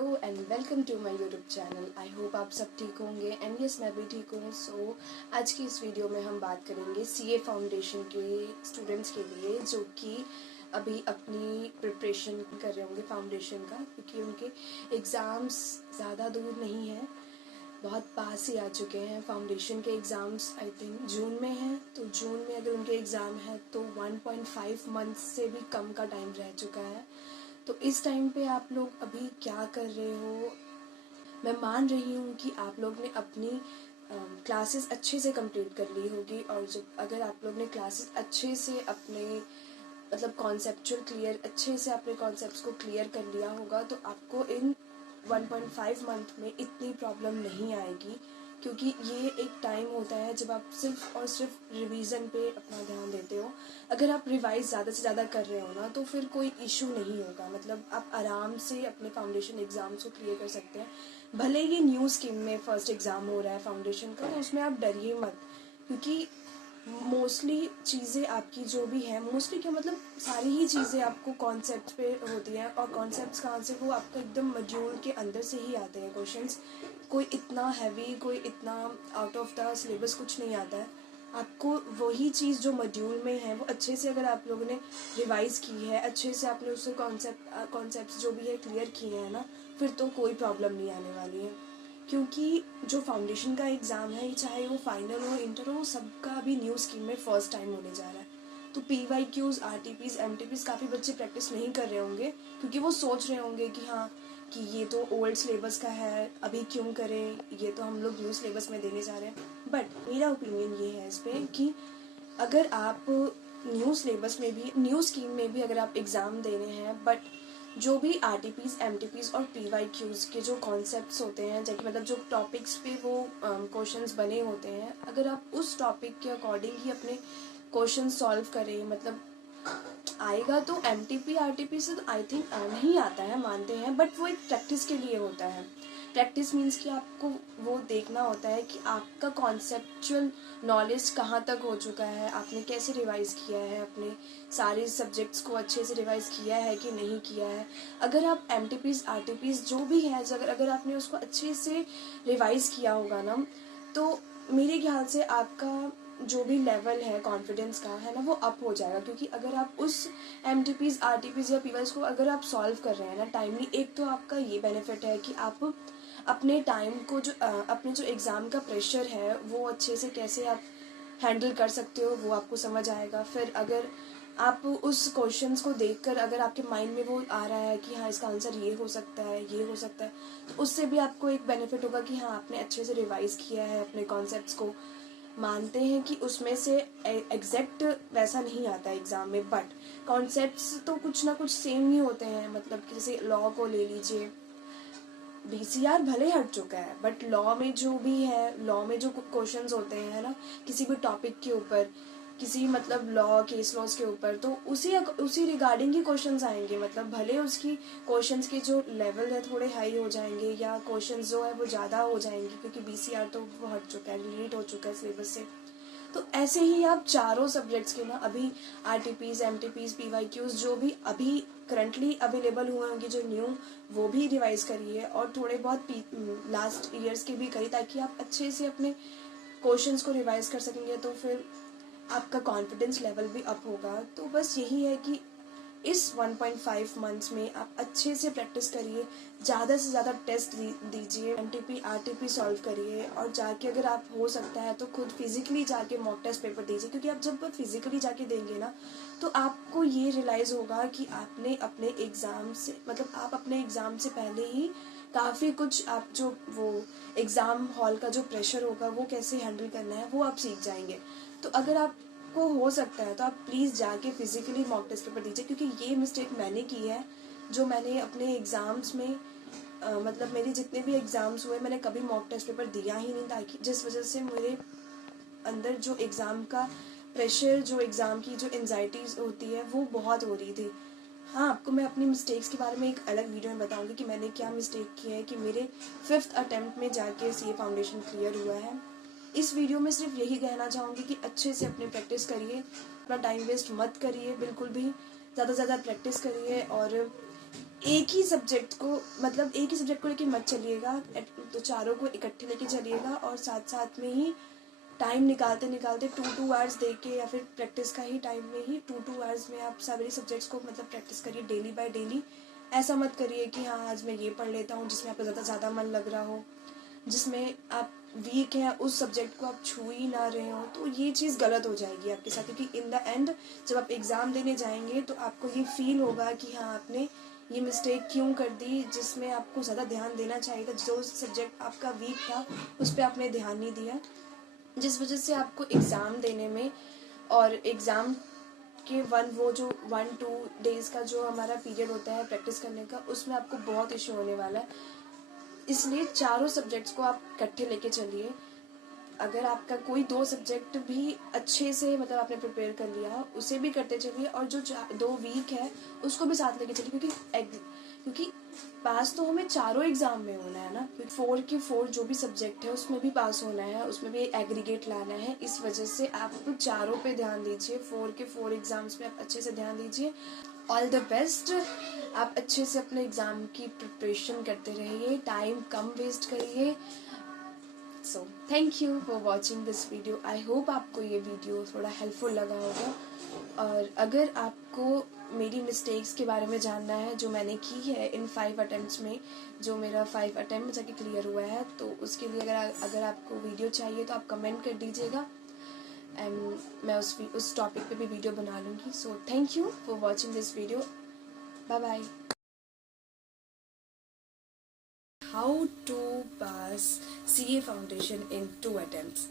Hello and welcome to my YouTube channel. I hope आप सब ठीक होंगे एंड यस मैं भी ठीक हूँ। सो आज की इस वीडियो में हम बात करेंगे सीए फाउंडेशन के स्टूडेंट्स के लिए जो कि अभी अपनी प्रिपरेशन कर रहे होंगे फाउंडेशन का, क्योंकि उनके एग्ज़ाम्स ज़्यादा दूर नहीं हैं, बहुत पास ही आ चुके हैं। फाउंडेशन के एग्ज़ाम्स आई थिंक जून में हैं, तो जून में अगर उनके एग्ज़ाम है तो 1.5 मंथ्स से भी कम का टाइम रह चुका है। तो इस टाइम पे आप लोग अभी क्या कर रहे हो? मैं मान रही हूँ कि आप लोग ने अपनी क्लासेस अच्छे से कंप्लीट कर ली होगी, और जब अगर आप लोग ने क्लासेस अच्छे से अपने मतलब कॉन्सेप्चुअल क्लियर अच्छे से अपने कॉन्सेप्ट्स को क्लियर कर लिया होगा तो आपको इन 1.5 मंथ में इतनी प्रॉब्लम नहीं आएगी, क्योंकि ये एक टाइम होता है जब आप सिर्फ और सिर्फ रिवीजन पे अपना ध्यान देते हो। अगर आप रिवाइज ज़्यादा से ज़्यादा कर रहे हो ना तो फिर कोई इशू नहीं होगा, मतलब आप आराम से अपने फाउंडेशन एग्ज़ाम्स को क्लियर कर सकते हैं। भले ये न्यू स्कीम में फर्स्ट एग्ज़ाम हो रहा है फाउंडेशन का, तो उसमें आप डरिए मत, क्योंकि मोस्टली चीज़ें आपकी जो भी है, मोस्टली क्या मतलब सारी ही चीज़ें आपको कॉन्सेप्ट पे होती हैं, और कॉन्सेप्ट्स कहाँ से, वो आपका एकदम मॉड्यूल के अंदर से ही आते हैं क्वेश्चंस। कोई इतना हैवी, कोई इतना आउट ऑफ द सिलेबस कुछ नहीं आता है। आपको वही चीज़ जो मॉड्यूल में है वो अच्छे से अगर आप लोगों ने रिवाइज की है, अच्छे से आपने उससे कॉन्सेप्ट्स जो भी है क्लियर किए हैं ना, फिर तो कोई प्रॉब्लम नहीं आने वाली है। क्योंकि जो फाउंडेशन का एग्ज़ाम है, चाहे वो फाइनल हो इंटर हो, सबका अभी न्यू स्कीम में फ़र्स्ट टाइम होने जा रहा है। तो PYQs RTPs MTPs काफ़ी बच्चे प्रैक्टिस नहीं कर रहे होंगे, क्योंकि वो सोच रहे होंगे कि हाँ कि ये तो ओल्ड सिलेबस का है, अभी क्यों करें, ये तो हम लोग न्यू सिलेबस में देने जा रहे हैं। बट मेरा ओपिनियन ये है इस पर कि अगर आप न्यू सिलेबस में भी, न्यू स्कीम में भी अगर आप एग्ज़ाम दे रहे हैं, बट जो भी RTPs MTPs और PYQs के जो कॉन्सेप्ट्स होते हैं, जैसे मतलब जो टॉपिक्स पे वो क्वेश्चंस बने होते हैं, अगर आप उस टॉपिक के अकॉर्डिंग ही अपने क्वेश्चन सॉल्व करें, मतलब आएगा तो MTP RTP से तो आई थिंक नहीं आता है, मानते हैं, बट वो एक प्रैक्टिस के लिए होता है। प्रैक्टिस मीन्स कि आपको वो देखना होता है कि आपका कॉन्सेप्चुअल नॉलेज कहाँ तक हो चुका है, आपने कैसे रिवाइज़ किया है, अपने सारे सब्जेक्ट्स को अच्छे से रिवाइज़ किया है कि नहीं किया है। अगर आप MTPs RTPs जो भी है, अगर आपने उसको अच्छे से रिवाइज़ किया होगा ना, तो मेरे ख्याल से आपका जो भी लेवल है कॉन्फिडेंस का है ना, वो अप हो जाएगा। क्योंकि अगर आप उस MTPs RTPs या PYs को अगर आप सॉल्व कर रहे हैं ना टाइमली, एक तो आपका ये बेनिफिट है कि आप अपने टाइम को जो अपने जो एग्ज़ाम का प्रेशर है वो अच्छे से कैसे आप हैंडल कर सकते हो वो आपको समझ आएगा। फिर अगर आप उस क्वेश्चंस को देखकर अगर आपके माइंड में वो आ रहा है कि हाँ इसका आंसर ये हो सकता है, ये हो सकता है, तो उससे भी आपको एक बेनिफिट होगा कि हाँ आपने अच्छे से रिवाइज़ किया है अपने कॉन्सेप्ट्स को। मानते हैं कि उसमें से एग्जैक्ट वैसा नहीं आता है एग्ज़ाम में, बट कॉन्सेप्ट्स तो कुछ ना कुछ सेम ही होते हैं। मतलब कि जैसे लॉ को ले लीजिए, BCR भले हट चुका है, बट लॉ में जो भी है, लॉ में जो क्वेश्चंस होते हैं ना किसी भी टॉपिक के ऊपर, किसी मतलब लॉ केस लॉज के ऊपर, तो उसी रिगार्डिंग ही क्वेश्चंस आएंगे। मतलब भले उसकी क्वेश्चंस के जो लेवल है थोड़े हाई हो जाएंगे, या क्वेश्चंस जो है वो ज़्यादा हो जाएंगे, क्योंकि BCR तो वो हट चुका है, डिलीट हो चुका है सिलेबस से। तो ऐसे ही आप चारों सब्जेक्ट्स के ना अभी RTPs MTPs PYQs जो भी अभी करंटली अवेलेबल हुए होंगे जो न्यू, वो भी रिवाइज करिए, और थोड़े बहुत लास्ट ईयर्स के भी करिए, ताकि आप अच्छे से अपने क्वेश्चंस को रिवाइज कर सकेंगे, तो फिर आपका कॉन्फिडेंस लेवल भी अप होगा। तो बस यही है कि इस 1.5 मंथ्स में आप अच्छे से प्रैक्टिस करिए, ज़्यादा से ज़्यादा टेस्ट दीजिए, MTP RTP सॉल्व करिए, और जाके अगर आप हो सकता है तो खुद फिजिकली जाके मॉक टेस्ट पेपर दीजिए। क्योंकि आप जब फिजिकली जाके देंगे ना, तो आपको ये रियलाइज़ होगा कि आपने अपने एग्ज़ाम से, मतलब आप अपने एग्ज़ाम से पहले ही काफ़ी कुछ, आप जो वो एग्ज़ाम हॉल का जो प्रेशर होगा वो कैसे हैंडल करना है वो आप सीख जाएंगे। तो अगर आप को हो सकता है तो आप प्लीज़ जाके फिजिकली मॉक टेस्ट पेपर दीजिए, क्योंकि ये मिस्टेक मैंने की है, जो मैंने अपने एग्ज़ाम्स में मतलब मेरे जितने भी एग्ज़ाम्स हुए मैंने कभी मॉक टेस्ट पेपर दिया ही नहीं, ताकि जिस वजह से मेरे अंदर जो एग्ज़ाम का प्रेशर, जो एग्ज़ाम की जो एंजाइटीज़ होती है वो बहुत हो रही थी। हाँ, आपको मैं अपनी मिस्टेक्स के बारे में एक अलग वीडियो में बताऊंगी कि मैंने क्या मिस्टेक की है कि मेरे 5th अटेम्प्ट में जाके CA फाउंडेशन क्लियर हुआ है। इस वीडियो में सिर्फ यही कहना चाहूँगी कि अच्छे से अपनी प्रैक्टिस करिए, अपना टाइम वेस्ट मत करिए बिल्कुल भी, ज़्यादा से ज़्यादा प्रैक्टिस करिए, और एक ही सब्जेक्ट को मतलब एक ही सब्जेक्ट को लेके मत चलिएगा, तो चारों को इकट्ठे लेके चलिएगा और साथ साथ में ही टाइम निकालते निकालते 2 आवर्स दे के या फिर प्रैक्टिस का ही टाइम में ही 2 आवर्स में आप सारे सब्जेक्ट्स को मतलब प्रैक्टिस करिए डेली बाय डेली। ऐसा मत करिए कि हाँ आज मैं ये पढ़ लेता हूँ जिसमें आपका ज़्यादा मन लग रहा हो, जिसमें आप वीक हैं उस सब्जेक्ट को आप छू ही ना रहे हो, तो ये चीज़ गलत हो जाएगी आपके साथ। क्योंकि इन द एंड जब आप एग्ज़ाम देने जाएंगे तो आपको ये फील होगा कि हाँ आपने ये मिस्टेक क्यों कर दी, जिसमें आपको ज़्यादा ध्यान देना चाहिए था, जो सब्जेक्ट आपका वीक था उस पर आपने ध्यान नहीं दिया, जिस वजह से आपको एग्ज़ाम देने में और एग्ज़ाम के वो जो 1-2 डेज़ का जो हमारा पीरियड होता है प्रैक्टिस करने का, उसमें आपको बहुत इशू होने वाला है। इसलिए चारों सब्जेक्ट्स को आप इकट्ठे लेके चलिए। अगर आपका कोई 2 सब्जेक्ट भी अच्छे से मतलब आपने प्रिपेयर कर लिया उसे भी करते चलिए, और जो 2 वीक है उसको भी साथ लेके चलिए, क्योंकि पास तो हमें चारों एग्जाम में होना है ना, क्योंकि 4 के 4 जो भी सब्जेक्ट है उसमें भी पास होना है, उसमें भी एग्रीगेट लाना है। इस वजह से आप चारों पे ध्यान दीजिए, 4 के 4 एग्जाम्स में आप अच्छे से ध्यान दीजिए। All the best. आप अच्छे से अपने एग्ज़ाम की प्रिपरेशन करते रहिए, टाइम कम वेस्ट करिए। सो thank you for watching this video. I hope आपको ये वीडियो थोड़ा हेल्पफुल लगा होगा, और अगर आपको मेरी मिस्टेक्स के बारे में जानना है जो मैंने की है इन 5 अटेम्प्ट्स में, जो मेरा 5 अटेम्प्ट जाके क्लियर हुआ है, तो उसके लिए अगर आपको वीडियो चाहिए तो आप कमेंट कर दीजिएगा, एंड मैं उस टॉपिक पे भी वीडियो बना लूँगी। So thank you for watching this video. Bye bye. How to pass CA foundation in 2 attempts.